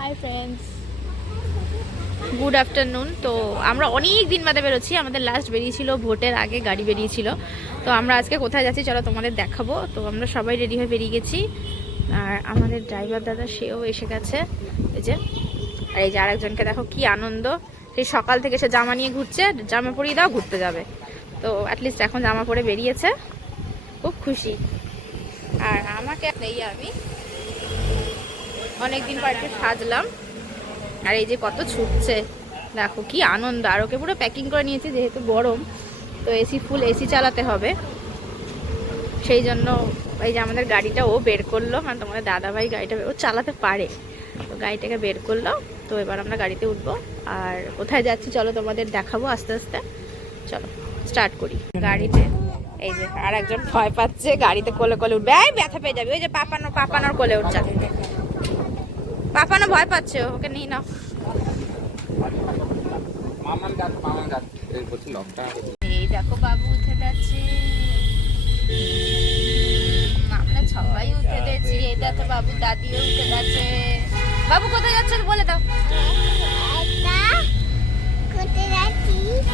Hi friends, good afternoon. তো আমরা অনেক দিন বাদে বেরোচ্ছি। আমাদের লাস্ট বেরিয়েছিল ভোটের আগে, গাড়ি বেরিয়েছিল। তো আমরা আজকে কোথায় যাচ্ছি চলো তোমাদের দেখাবো। তো আমরা সবাই রেডি হয়ে বেরিয়ে গেছি, আর আমাদের ড্রাইভার দাদা সেও এসে গেছে। এই যে, আর এই যে আরেকজনকে দেখো কি আনন্দ, সেই সকাল থেকে সে জামা নিয়ে ঘুরছে, জামা পরিয়ে দাও ঘুরতে যাবে। তো অ্যাটলিস্ট এখন জামা পরে বেরিয়েছে, খুব খুশি। আর আমাকে আমি অনেকদিন পর একটু সাজলাম, আর এই যে কত ছুটছে দেখো কি আনন্দ। আর ওকে পুরো প্যাকিং করে নিয়েছি, যেহেতু গরম তো ফুল এসি চালাতে হবে, সেই জন্য এই যে আমাদের গাড়িটা ও বের করলো, মানে তোমাদের দাদাভাই গাড়িটা ও চালাতে পারে, তো গাড়িটাকে বের করলো। তো এবার আমরা গাড়িতে উঠবো, আর কোথায় যাচ্ছি চলো তোমাদের দেখাবো আস্তে আস্তে। চলো স্টার্ট করি। গাড়িতে এই যে আর একজন ভয় পাচ্ছে, গাড়িতে কোলে কোলে উঠবে, এই ব্যথা পেয়ে যাবে। ওই যে পাপানোর কোলে উঠছে, পাপানো ভয় পাচ্ছে, ওকে নিয়ে নাও। এই দেখো বাবু উঠে যাচ্ছে, আমরা সবাই উঠে গেছি। এই দেখো বাবু দাদিও উঠে গেছে। বাবু কোথায় যাচ্ছে বলে দাও।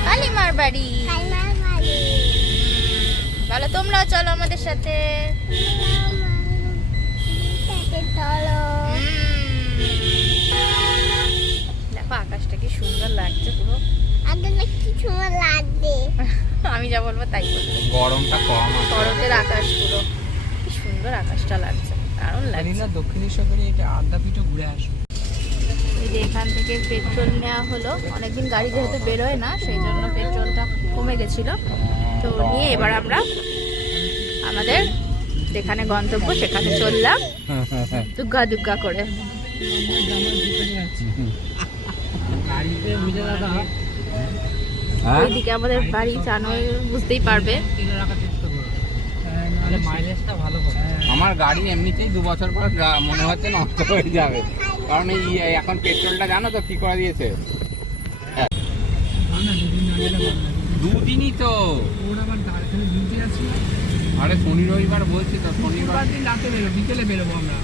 কালিমার বাড়ি। বলো তোমরাও চলো আমাদের সাথে। দেখো আকাশটা কি সুন্দর লাগছে, পুরো আমি যা বলবো তাই বলবো। গরমটা কম আছে, শরতের আকাশ, পুরো কি সুন্দর আকাশটা লাগছে, দারুণ লাগছে। দক্ষিণেশ্বর করে এটা আদ্যাপীঠে ঘুরে আসো। এই যে এখান থেকে পেট্রোল নেওয়া হলো, অনেকদিন গাড়ি যেহেতু বেরোয় না সেই জন্য পেট্রোলটা কমে গেছিল। তো নিয়ে এবার আমরা আমাদের যেখানে গন্তব্য সেখানে চললাম দুগ্গা দুগ্গা করে। ওইদিকে আমাদের বাড়ি, জানো বুঝতেই পারবে। আমার গাড়ি এমনিতেই 2 বছর পর মনে হচ্ছে নষ্ট হয়ে যাবে, কারণ এই এখন পেট্রোলটা জানো তো কি করে দিয়েছে। দুদিনই তো, আরে শনি রবিবার বলছি তো, শনিবার দিন রাতে বেরোবো, বিকেলে বেরোবো আমরা।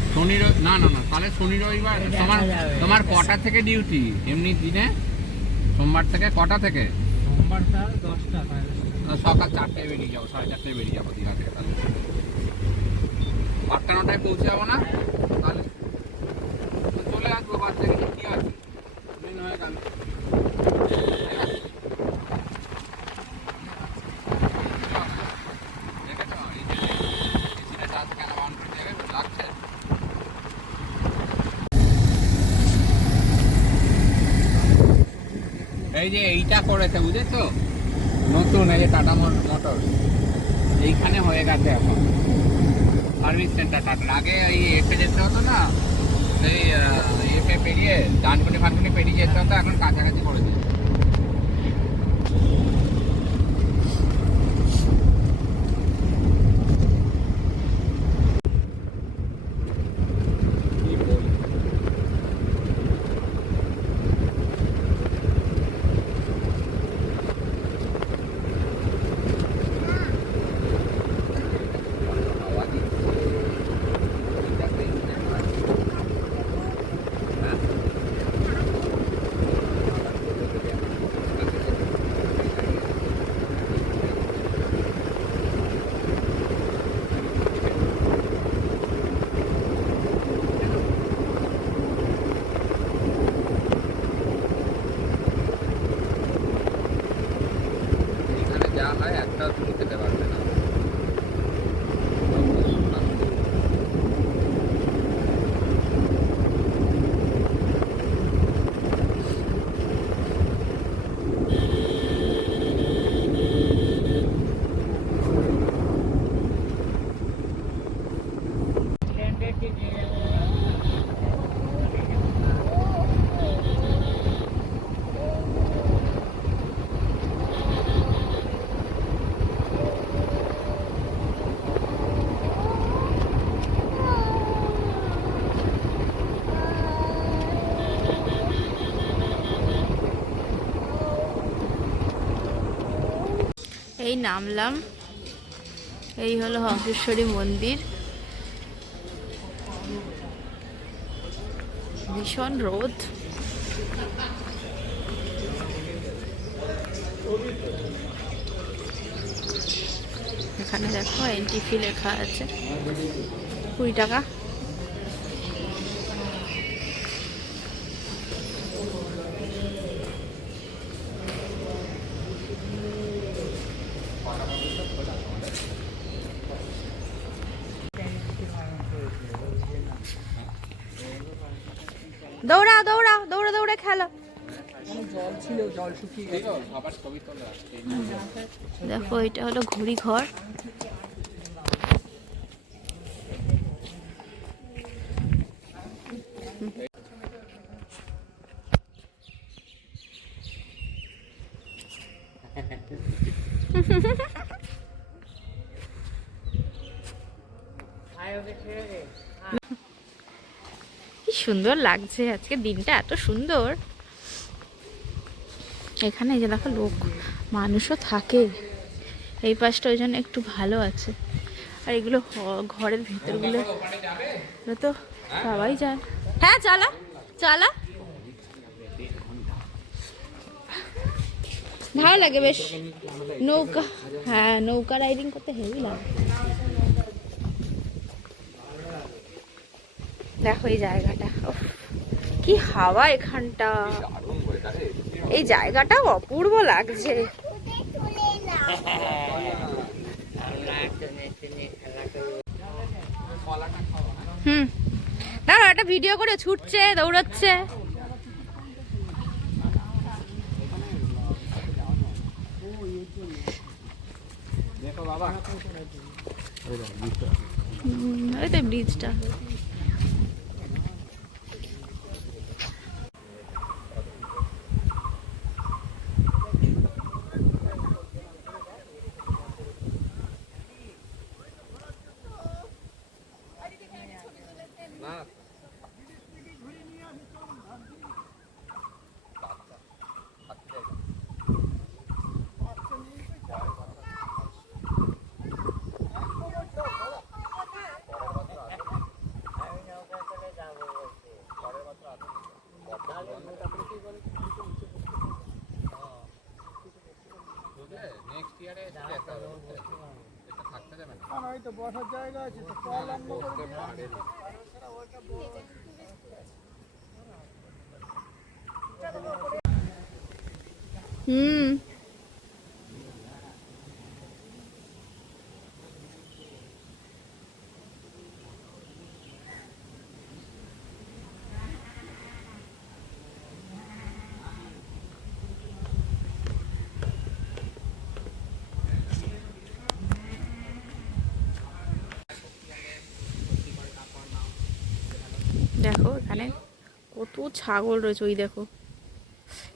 না না না, তাহলে শনি রবিবার তোমার কটা থেকে ডিউটি এমনি দিনে? সোমবার থেকে কটা থেকে? সোমবার 10টা, সকাল 4টায় বেরিয়ে যাবো, 4:30টায় বেরিয়ে যাবো দীঘা থেকে। তাহলে 8টা 9টায় পৌঁছে যাবো না? তাহলে চলে আসবো বাদ থেকে, কি আছে হয়ে গেল। এই যে এইটা করেছে বুঝেছো, নতুন এই যে টাটা মোটর এইখানে হয়ে গেছে এখন সার্ভিস সেন্টার টাটার। আগে এই এফে যেতে হতো না, এই এফে পেরিয়ে ডানকুনি ফানকুনি পেরিয়ে যেতে হতো, এখন কাছাকাছি করে দিয়েছে। একটা তুমি খেতে পারবে না। এই নামলাম, এই হলো হংসেশ্বরী মন্দির। ভীষণ রোদ। এখানে দেখো এন্ট্রি ফি লেখা আছে 20 টাকা। দৌড়াও দৌড়াও, দৌড়ে দৌড়ে খেলো। জল ছিল, জল শুকিয়ে গেছে। আবার ছবি তোলা আসছে। দেখো এটা হলো ঘুড়ি ঘর। কি সুন্দর লাগছে আজকে দিনটা, এত সুন্দর। এখানে এই যে দেখো লোক মানুষও থাকে, এই পাশটা ওই জন্য একটু ভালো আছে। আর এগুলো ঘরের ভেতরগুলো তো সবাই যায়। হ্যাঁ চালা চালা, ভালো লাগে বেশ নৌকা। হ্যাঁ নৌকা রাইডিং করতে হেভি লাগে। দেখো এই জায়গাটা, উফ, কি হাওয়া এখানটা। এই জায়গাটাও অপূর্ব লাগছে। হুম, দাঁড়া একটা ভিডিও করে ছুটছে দৌড়াচ্ছে। দেখো বাবা, ওই তো ব্রিজটা। নেক্সট ইয়ারে থাকতে দেবে না। আর হয়তো বসার জায়গা আছে তো, কল লম্বা করে দিয়ে হুম, দেখো এখানে কত ছাগল রয়েছে। ওই দেখো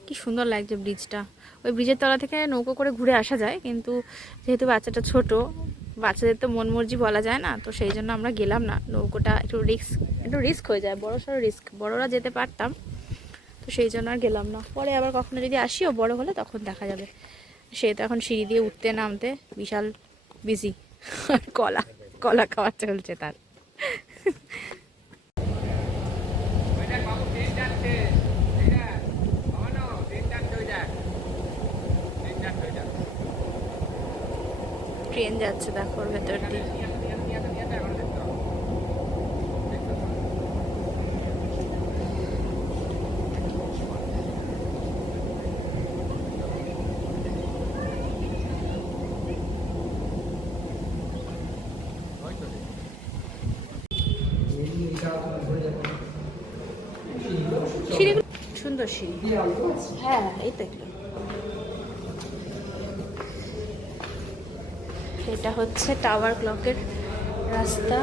কি সুন্দর লাগছে ব্রিজটা। ওই ব্রিজের তলা থেকে নৌকো করে ঘুরে আসা যায়, কিন্তু যেহেতু বাচ্চাটা ছোট, বাচ্চাদের তো মন মর্জি বলা যায় না, তো সেই জন্য আমরা গেলাম না। নৌকোটা একটু রিস্ক হয়ে যায়, বড় সড়ো রিস্ক। বড়রা যেতে পারতাম, তো সেই জন্য আর গেলাম না। পরে আবার কখনো যদি আসিও বড় হলে তখন দেখা যাবে। সে তো এখন সিঁড়ি দিয়ে উঠতে নামতে বিশাল বিজি, আর কলা কলা খাওয়া চলছে তার। ট্রেন যাচ্ছে দেখো ওর ভেতর দিয়ে। সিঁড়িগুলো সুন্দর সিঁড়ি। হ্যাঁ এই তো একটা। এটা হচ্ছে টাওয়ার ক্লকের রাস্তা।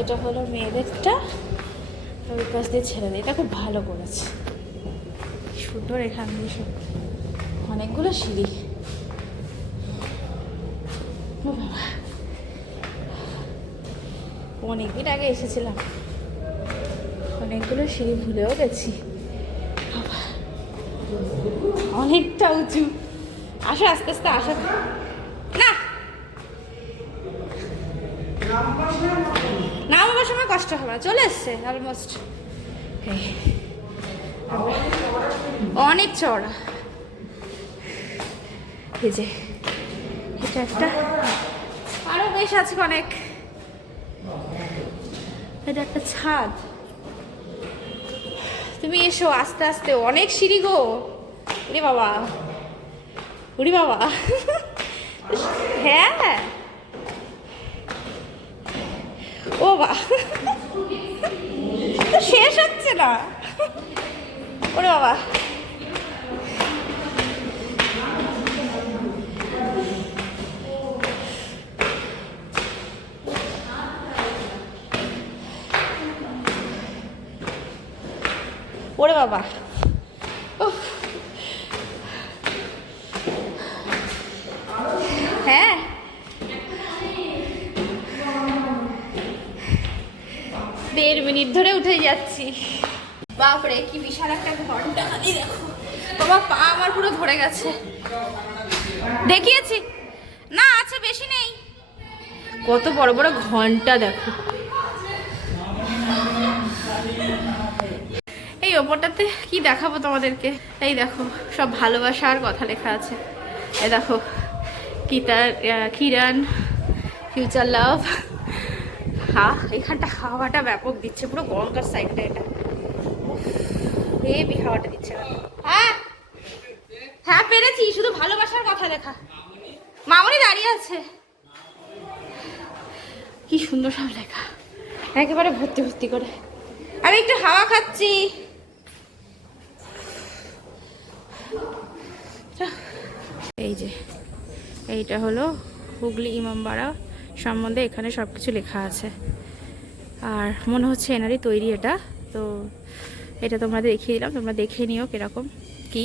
এটা হলো মেয়েদেরটা, ওই পাশ দিয়ে ছেলেদের। এটা খুব ভালো করেছে, সুন্দর। এখান দিয়ে সব অনেকগুলো সিঁড়ি। ও বাবা, অনেকদিন আগে এসেছিলাম, অনেকগুলো সিঁড়ি ভুলেও গেছি। বাবা অনেকটা উঁচু। আসো আস্তে আস্তে আসো। না নাম নামার সময় কষ্ট হবে না, চলে এসছে অলমোস্ট। অনেক চওড়া। এই যে এটা একটা, আরো বেশ আছে অনেক। এটা একটা ছাদ। তুমি এসো আস্তে আস্তে, অনেক সিঁড়ি গো। ওরে বাবা, ওরে বাবা। হ্যাঁ ও বা, শেষ হচ্ছে না। ওরে বাবা, ওরে বাবা, উফ। হ্যাঁ দেড় মিনিট ধরে উঠে যাচ্ছি। বাপরে কি বিশাল একটা ঘন্টা, খালি দেখো বাবা, পা আমার পুরো ধরে গেছে। দেখিয়েছি না, আছে বেশি নেই। কত বড় বড় ঘন্টা দেখো। এই ওপরটাতে কি দেখাবো তোমাদেরকে, এই দেখো সব ভালোবাসার কথা লেখা আছে। এই দেখো কিরণ ফিউচার লাভ। হ্যাঁ এখানটা হাওয়াটা ব্যাপক দিচ্ছে, পুরো গঙ্গার সাইডটা এটা। হেবি হাওয়াটা দিচ্ছে। হ্যাঁ হ্যাঁ পেরেছি, শুধু ভালোবাসার কথা লেখা। মামনি দাঁড়িয়ে আছে, কি সুন্দর সব লেখা, একেবারে ভর্তি ভর্তি করে। আমি একটু হাওয়া খাচ্ছি। এই যে এইটা হলো হুগলি ইমামবাড়া সম্বন্ধে, এখানে সব কিছু লেখা আছে। আর মনে হচ্ছে এনারই তৈরি এটা। তো এটা তোমরা দেখিয়ে দিলাম, তোমরা দেখে নিও কিরকম কি।